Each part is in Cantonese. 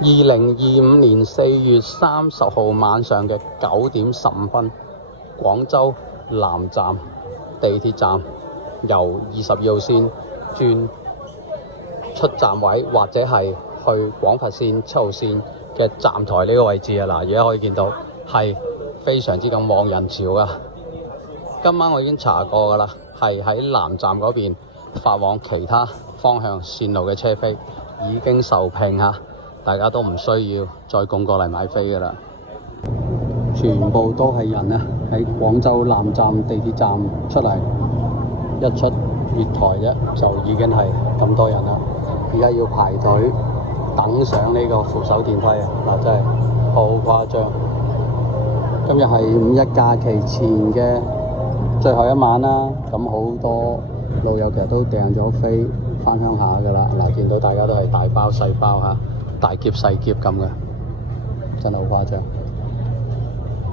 2025年4月30號晚上嘅9點15分，廣州南站地鐵站由22號線轉出站位，或者係去廣佛線7號線嘅站台呢個位置啊！嗱，而家可以見到係非常之咁旺人潮噶。今晚我已經查過噶啦，係喺南站嗰邊發往其他方向線路嘅車飛已經售罄嚇，大家都唔需要再拱過嚟買飛噶啦。全部都係人啊！喺廣州南站地鐵站出嚟，一出月台啫，就已經係咁多人啦。而家要排隊等上呢個扶手電梯啊！嗱，真係好誇張。今日係五一假期前嘅最後一晚啦，咁好多老友其實都訂咗飛返鄉下噶啦。嗱，見到大家都係大包細包嚇，大篋細篋咁嘅，真係好誇張。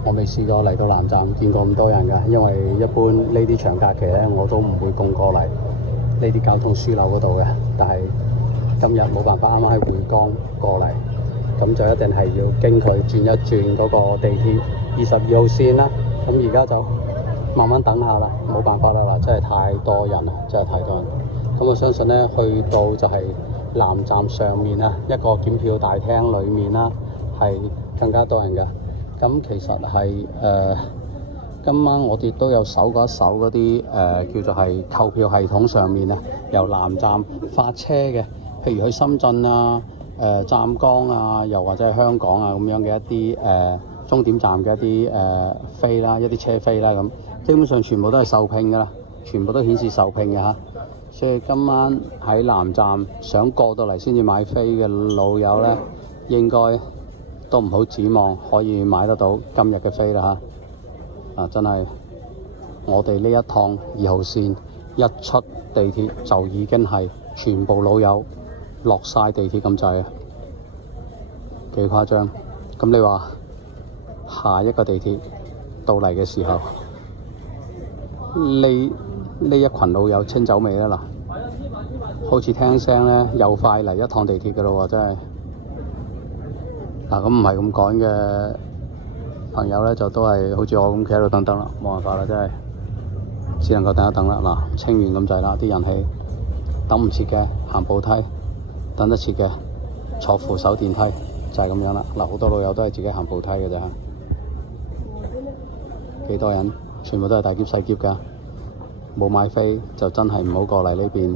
我未試過嚟到南站見過咁多人㗎，因為一般呢啲長假期咧我都唔會供過嚟呢啲交通樞紐嗰度嘅。但係今日冇辦法，啱啱喺匯江過嚟，咁就一定係要經佢轉一轉嗰個地鐵22號線啦。咁而家就慢慢等下啦，冇辦法啦，嗱，真係太多人啦，真係太多人。咁我相信咧，去到就係南站上面啊，一個檢票大廳裡面啦，係更加多人㗎。咁其實係今晚我哋都有搜過一搜嗰啲叫做係購票系統上面啊，由南站發車嘅，譬如去深圳啊、湛江啊，又或者係香港啊咁樣嘅一啲終點站嘅一啲飛啦，一啲車飛啦咁，基本上全部都係售罄噶啦，全部都顯示售罄嘅嚇。所以今晚喺南站想過到嚟先至買飛嘅老友咧，應該都唔好指望可以買得到今日嘅飛啦嚇！啊，真係我哋呢一趟2號線一出地鐵就已經係全部老友落晒地鐵咁滯啊，幾誇張！咁你話下一個地鐵到嚟嘅時候，呢一群老友清走未咧？嗱，好似聽聲咧又快嚟一趟地鐵嘅咯喎，真係。嗱，咁唔係咁趕嘅朋友咧，就都係好似我咁企喺度等等啦，冇辦法啦，真係只能夠等一等啦。嗱，清完咁滯啦，啲人氣等唔切嘅行步梯，等得切嘅坐扶手電梯，就係咁樣啦。嗱，好多老友都係自己行步梯嘅咋，幾多人，全部都係大篋細篋㗎，冇買飛就真係唔好過嚟呢邊